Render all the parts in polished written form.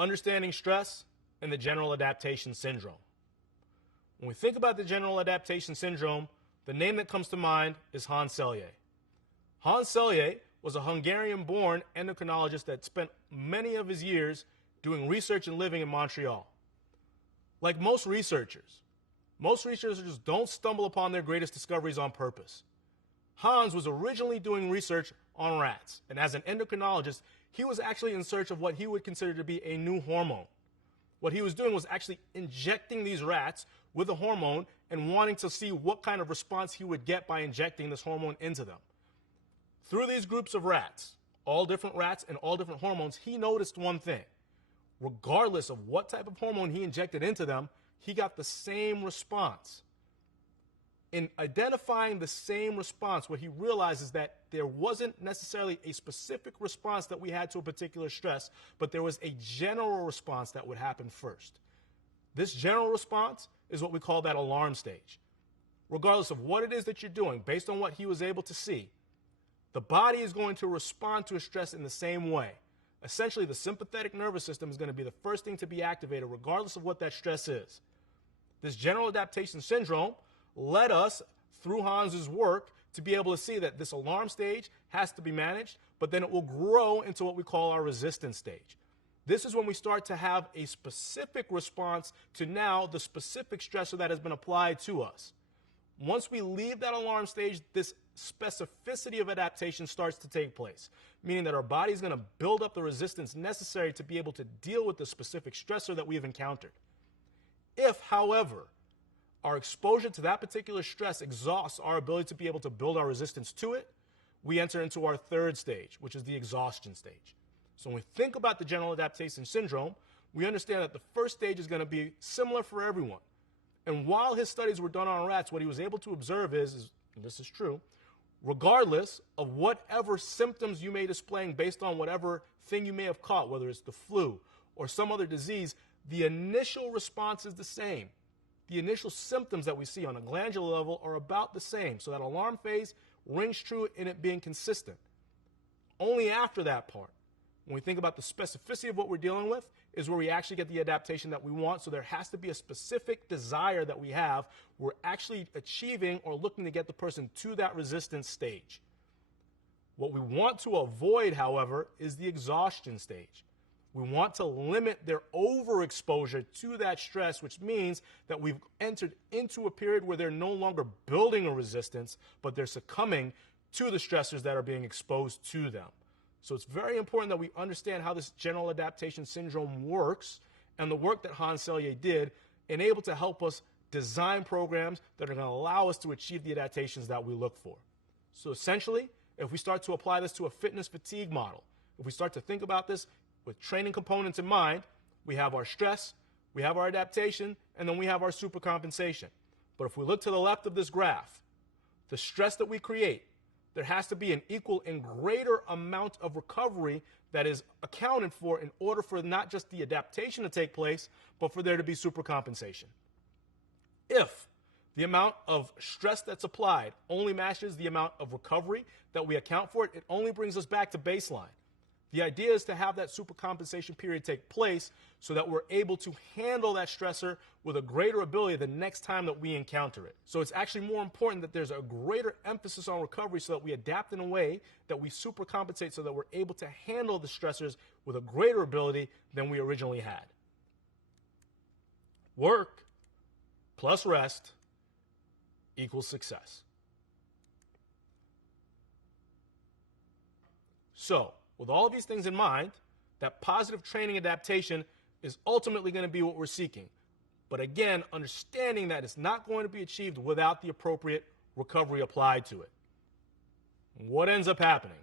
understanding stress, and the general adaptation syndrome. When we think about the general adaptation syndrome, the name that comes to mind is Hans Selye. Hans Selye was a Hungarian-born endocrinologist that spent many of his years doing research and living in Montreal. Like most researchers don't stumble upon their greatest discoveries on purpose. Hans was originally doing research on rats, and as an endocrinologist, he was actually in search of what he would consider to be a new hormone. What he was doing was actually injecting these rats with a hormone and wanting to see what kind of response he would get by injecting this hormone into them. Through these groups of rats, all different rats and all different hormones, he noticed one thing. Regardless of what type of hormone he injected into them, he got the same response. In identifying the same response, what he realized is that there wasn't necessarily a specific response that we had to a particular stress, but there was a general response that would happen first. This general response is what we call that alarm stage. Regardless of what it is that you're doing, based on what he was able to see, the body is going to respond to a stress in the same way. Essentially, the sympathetic nervous system is going to be the first thing to be activated, regardless of what that stress is. This general adaptation syndrome led us, through Hans's work, to be able to see that this alarm stage has to be managed, but then it will grow into what we call our resistance stage. This is when we start to have a specific response to now the specific stressor that has been applied to us. Once we leave that alarm stage, this specificity of adaptation starts to take place, meaning that our body is going to build up the resistance necessary to be able to deal with the specific stressor that we've encountered. If, however, our exposure to that particular stress exhausts our ability to be able to build our resistance to it, we enter into our third stage, which is the exhaustion stage. So when we think about the general adaptation syndrome, we understand that the first stage is going to be similar for everyone. And while his studies were done on rats, what he was able to observe is, and this is true, regardless of whatever symptoms you may displaying based on whatever thing you may have caught, whether it's the flu or some other disease, the initial response is the same. The initial symptoms that we see on a glandular level are about the same. So that alarm phase rings true in it being consistent. Only after that part, when we think about the specificity of what we're dealing with, is where we actually get the adaptation that we want. So there has to be a specific desire that we have. We're actually achieving or looking to get the person to that resistance stage. What we want to avoid, however, is the exhaustion stage. We want to limit their overexposure to that stress, which means that we've entered into a period where they're no longer building a resistance, but they're succumbing to the stressors that are being exposed to them. So it's very important that we understand how this general adaptation syndrome works, and the work that Hans Selye did enabled to help us design programs that are going to allow us to achieve the adaptations that we look for. So essentially, if we start to apply this to a fitness fatigue model, if we start to think about this with training components in mind, we have our stress, we have our adaptation, and then we have our supercompensation. But if we look to the left of this graph, the stress that we create, there has to be an equal and greater amount of recovery that is accounted for in order for not just the adaptation to take place, but for there to be supercompensation. If the amount of stress that's applied only matches the amount of recovery that we account for, it only brings us back to baseline. The idea is to have that supercompensation period take place so that we're able to handle that stressor with a greater ability the next time that we encounter it. So it's actually more important that there's a greater emphasis on recovery so that we adapt in a way that we supercompensate so that we're able to handle the stressors with a greater ability than we originally had. Work plus rest equals success. So, with all of these things in mind, that positive training adaptation is ultimately going to be what we're seeking. But again, understanding that it's not going to be achieved without the appropriate recovery applied to it. What ends up happening?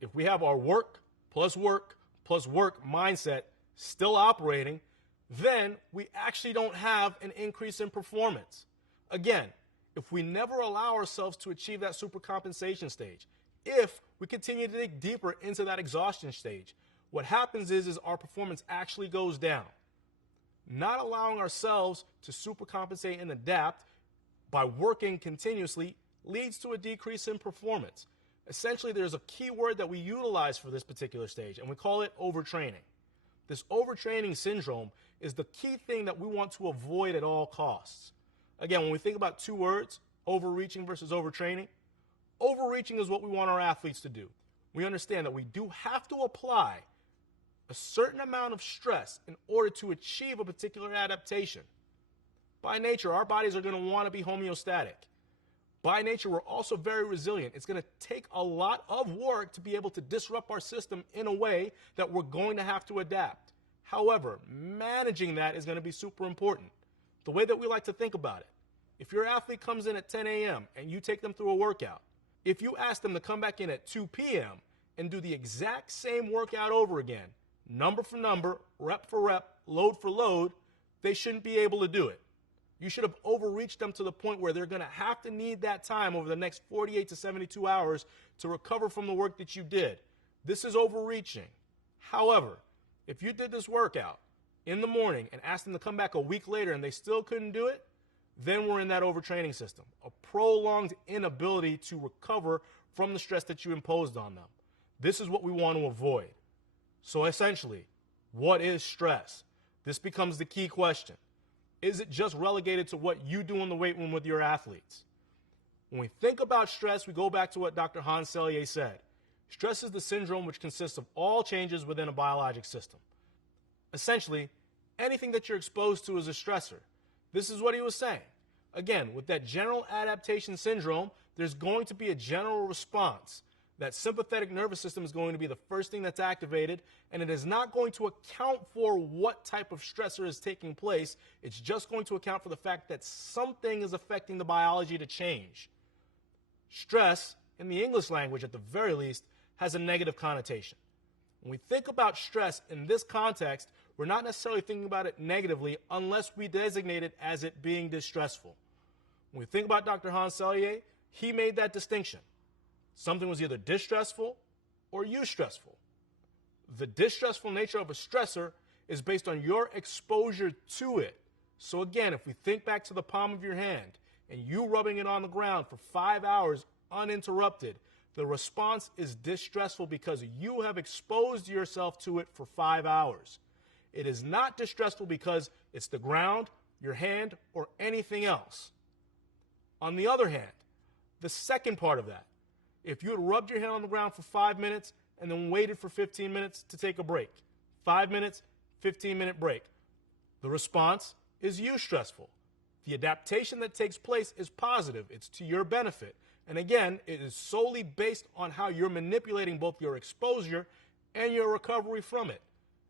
If we have our work plus work plus work mindset still operating, then we actually don't have an increase in performance. Again, if we never allow ourselves to achieve that supercompensation stage, if we continue to dig deeper into that exhaustion stage, what happens is our performance actually goes down. Not allowing ourselves to supercompensate and adapt by working continuously leads to a decrease in performance. Essentially, there's a key word that we utilize for this particular stage, and we call it overtraining. This overtraining syndrome is the key thing that we want to avoid at all costs. Again, when we think about two words, overreaching versus overtraining, overreaching is what we want our athletes to do. We understand that we do have to apply a certain amount of stress in order to achieve a particular adaptation. By nature, our bodies are going to want to be homeostatic. By nature, we're also very resilient. It's going to take a lot of work to be able to disrupt our system in a way that we're going to have to adapt. However, managing that is going to be super important. The way that we like to think about it, if your athlete comes in at 10 a.m. and you take them through a workout, if you ask them to come back in at 2 p.m. and do the exact same workout over again, number for number, rep for rep, load for load, they shouldn't be able to do it. You should have overreached them to the point where they're going to have to need that time over the next 48 to 72 hours to recover from the work that you did. This is overreaching. However, if you did this workout in the morning and asked them to come back a week later and they still couldn't do it, then we're in that overtraining system, a prolonged inability to recover from the stress that you imposed on them. This is what we want to avoid. So essentially, what is stress? This becomes the key question. Is it just relegated to what you do in the weight room with your athletes? When we think about stress, we go back to what Dr. Hans Selye said. Stress is the syndrome which consists of all changes within a biologic system. Essentially, anything that you're exposed to is a stressor. This is what he was saying. Again, with that general adaptation syndrome, there's going to be a general response. That sympathetic nervous system is going to be the first thing that's activated, and it is not going to account for what type of stressor is taking place. It's just going to account for the fact that something is affecting the biology to change. Stress, in the English language at the very least, has a negative connotation. When we think about stress in this context, we're not necessarily thinking about it negatively unless we designate it as it being distressful. When we think about Dr. Hans Selye, he made that distinction. Something was either distressful or eustressful. The distressful nature of a stressor is based on your exposure to it. So again, if we think back to the palm of your hand and you rubbing it on the ground for 5 hours uninterrupted, the response is distressful because you have exposed yourself to it for 5 hours. It is not distressful because it's the ground, your hand, or anything else. On the other hand, the second part of that, if you had rubbed your hand on the ground for 5 minutes and then waited for 15 minutes to take a break, 5 minutes, 15-minute break, the response is eustressful. The adaptation that takes place is positive. It's to your benefit. And again, it is solely based on how you're manipulating both your exposure and your recovery from it.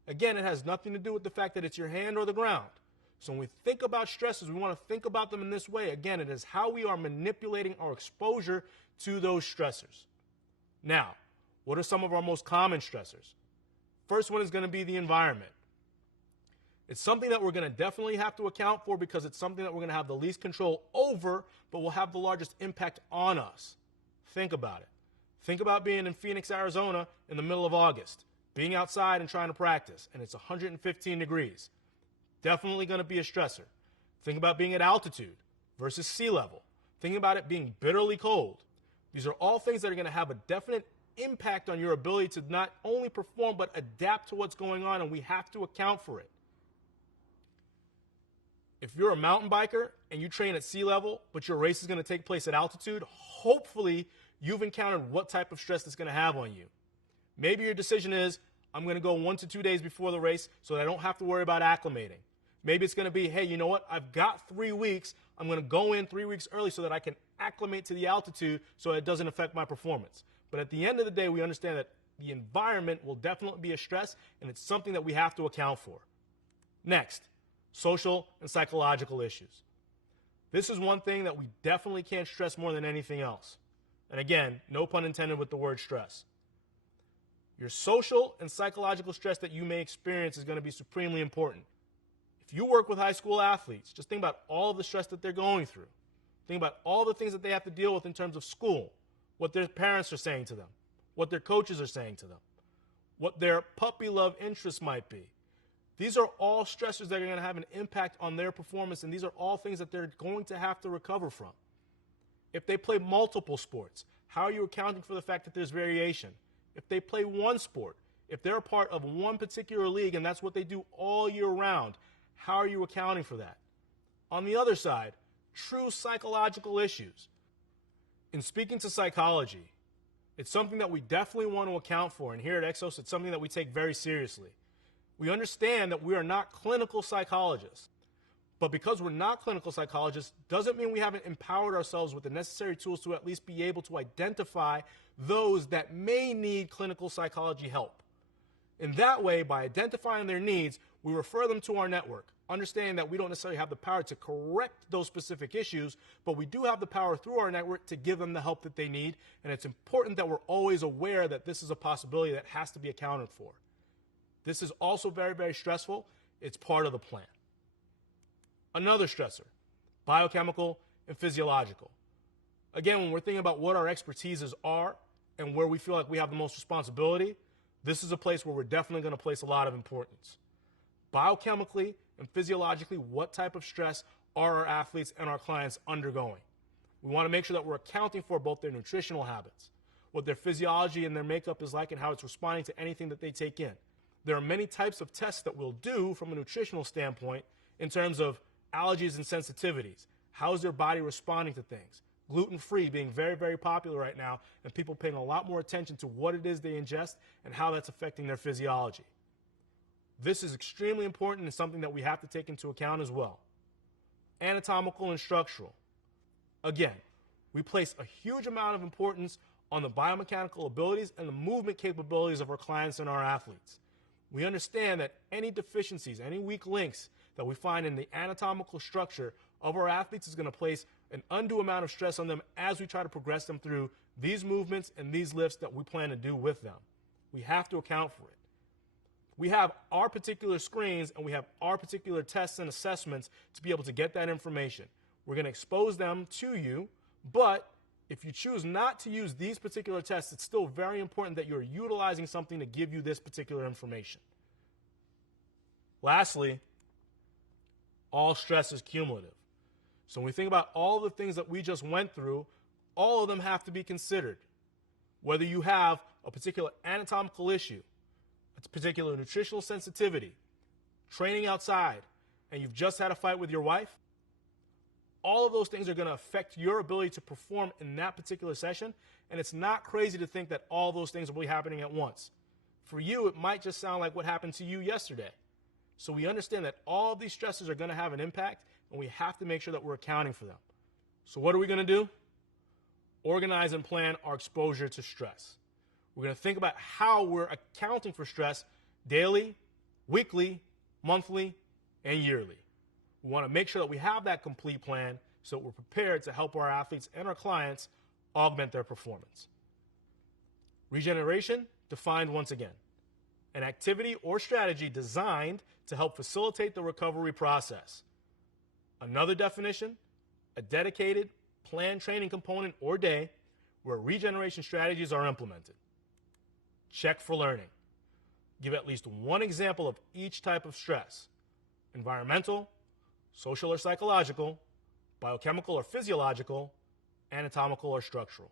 Again, it has nothing to do with the fact that it's your hand or the ground. So when we think about stresses, we want to think about them in this way. Again, it is how we are manipulating our exposure to those stressors. Now, what are some of our most common stressors? First one is going to be the environment. It's something that we're going to definitely have to account for because it's something that we're going to have the least control over, but will have the largest impact on us. Think about it. Think about being in Phoenix, Arizona in the middle of August, being outside and trying to practice, and it's 115 degrees. Definitely going to be a stressor. Think about being at altitude versus sea level. Think about it being bitterly cold. These are all things that are going to have a definite impact on your ability to not only perform but adapt to what's going on, and we have to account for it. If you're a mountain biker and you train at sea level, but your race is going to take place at altitude, hopefully you've encountered what type of stress it's going to have on you. Maybe your decision is, I'm going to go 1 to 2 days before the race so that I don't have to worry about acclimating. Maybe it's going to be, hey, you know what? I've got 3 weeks. I'm going to go in 3 weeks early so that I can acclimate to the altitude so it doesn't affect my performance. But at the end of the day, we understand that the environment will definitely be a stress, and it's something that we have to account for. Next, social and psychological issues. This is one thing that we definitely can't stress more than anything else. And again, no pun intended with the word stress. Your social and psychological stress that you may experience is going to be supremely important. If you work with high school athletes, just think about all of the stress that they're going through. Think about all the things that they have to deal with in terms of school, what their parents are saying to them, what their coaches are saying to them, what their puppy love interests might be. These are all stressors that are going to have an impact on their performance, and these are all things that they're going to have to recover from. If they play multiple sports, how are you accounting for the fact that there's variation? If they play one sport, If they're a part of one particular league and that's what they do all year round, how are you accounting for that? On the other side, true psychological issues. In speaking to psychology, it's something that we definitely want to account for, and here at Exos, it's something that we take very seriously. We understand that we are not clinical psychologists, but because we're not clinical psychologists doesn't mean we haven't empowered ourselves with the necessary tools to at least be able to identify those that may need clinical psychology help. In that way, by identifying their needs, we refer them to our network, understanding that we don't necessarily have the power to correct those specific issues, but we do have the power through our network to give them the help that they need, and it's important that we're always aware that this is a possibility that has to be accounted for. This is also very, very stressful. It's part of the plan. Another stressor, biochemical and physiological. Again, when we're thinking about what our expertises are and where we feel like we have the most responsibility, this is a place where we're definitely going to place a lot of importance. Biochemically and physiologically, what type of stress are our athletes and our clients undergoing? We want to make sure that we're accounting for both their nutritional habits, what their physiology and their makeup is like, and how it's responding to anything that they take in. There are many types of tests that we'll do from a nutritional standpoint in terms of allergies and sensitivities. How is their body responding to things? Gluten-free being very, very popular right now, and people paying a lot more attention to what it is they ingest and how that's affecting their physiology. This is extremely important and something that we have to take into account as well. Anatomical and structural. Again, we place a huge amount of importance on the biomechanical abilities and the movement capabilities of our clients and our athletes. We understand that any deficiencies, any weak links that we find in the anatomical structure of our athletes is going to place an undue amount of stress on them as we try to progress them through these movements and these lifts that we plan to do with them. We have to account for it. We have our particular screens and we have our particular tests and assessments to be able to get that information. We're going to expose them to you, but if you choose not to use these particular tests, it's still very important that you're utilizing something to give you this particular information. Lastly, all stress is cumulative. So when we think about all the things that we just went through, all of them have to be considered. Whether you have a particular anatomical issue, a particular nutritional sensitivity, training outside, and you've just had a fight with your wife, all of those things are going to affect your ability to perform in that particular session, and it's not crazy to think that all those things will be happening at once. For you, it might just sound like what happened to you yesterday. So we understand that all of these stresses are going to have an impact, and we have to make sure that we're accounting for them. So what are we going to do? Organize and plan our exposure to stress. We're going to think about how we're accounting for stress daily, weekly, monthly, and yearly. We want to make sure that we have that complete plan so that we're prepared to help our athletes and our clients augment their performance. Regeneration, defined once again. An activity or strategy designed to help facilitate the recovery process. Another definition, a dedicated, planned training component or day where regeneration strategies are implemented. Check for learning. Give at least one example of each type of stress: environmental, social or psychological, biochemical or physiological, anatomical or structural.